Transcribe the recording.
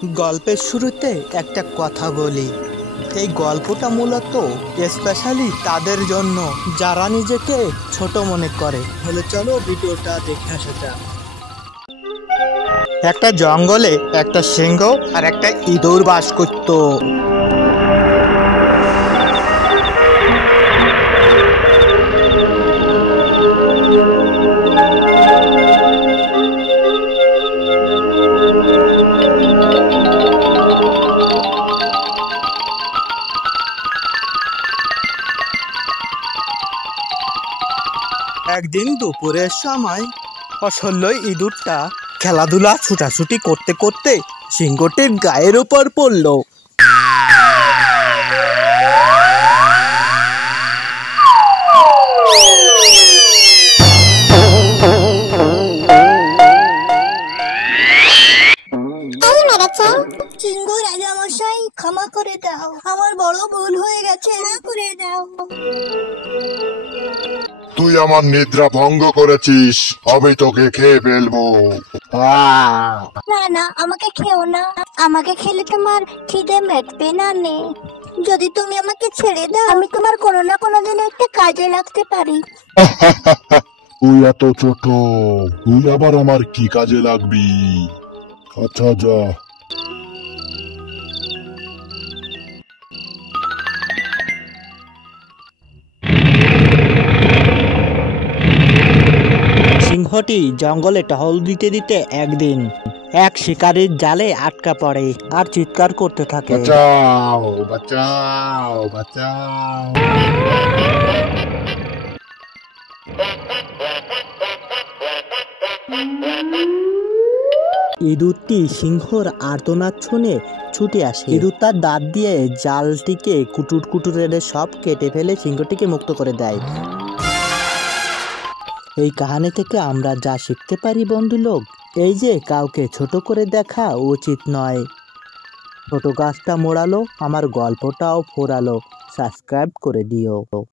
গল্পের শুরুতে একটা কথা বলি। এই গল্পটা মূলত স্পেশালি তাদের জন্য যারা নিজেকে ছোট মনে করে। হলে চলো ভিডিওটা দেখে আসা যাক। একটা জঙ্গলে একটা সিংহ আর একটা ইঁদুর বাস করত। একদিন দুপুরের সময় অসহ্য ইঁদুরটা খেলাধুলা ছুটাছুটি করতে করতে সিংহটির গায়ের উপর পড়ল। সিংহ রাজামশাই, ক্ষমা করে দাও, আমার বড় ভুল হয়ে গেছে, না করে দাও। তুই আমার নিদ্রা ভঙ্গ করেছিস, আমি তোকে খেয়ে ফেলবো। না না, আমাকে খেও না, আমাকে খেলে তোমার খিদে মেটবে না নে। যদি তুমি আমাকে ছেড়ে দাও, আমি তোমার কোনো না কোনো দিন একটা কাজে লাগতে পারি। তুই এত ছোট, তুই আবার আমার কি কাজে লাগবি? আচ্ছা যা। সিংহটি জঙ্গলে টহল দিতে দিতে একদিন এক শিকারীর জালে আটকা পড়ে আর চিৎকার করতে থাকে, বাঁচাও বাঁচাও বাঁচাও। ইঁদুরটি সিংহর আর্তনাদ শুনে ছুটে আসে। ইঁদুর তার দাঁত দিয়ে জালটিকে কুটুর কুটুরে সব কেটে ফেলে সিংহটিকে মুক্ত করে দেয়। এই কাহিনী থেকে আমরা যা শিখতে পারি বন্ধু লোক, এই যে কাউকে ছোট করে দেখা উচিত নয়। ছোট গাছটা মোড়ালো, আমার গল্পটাও ফোরালো। সাবস্ক্রাইব করে দিও।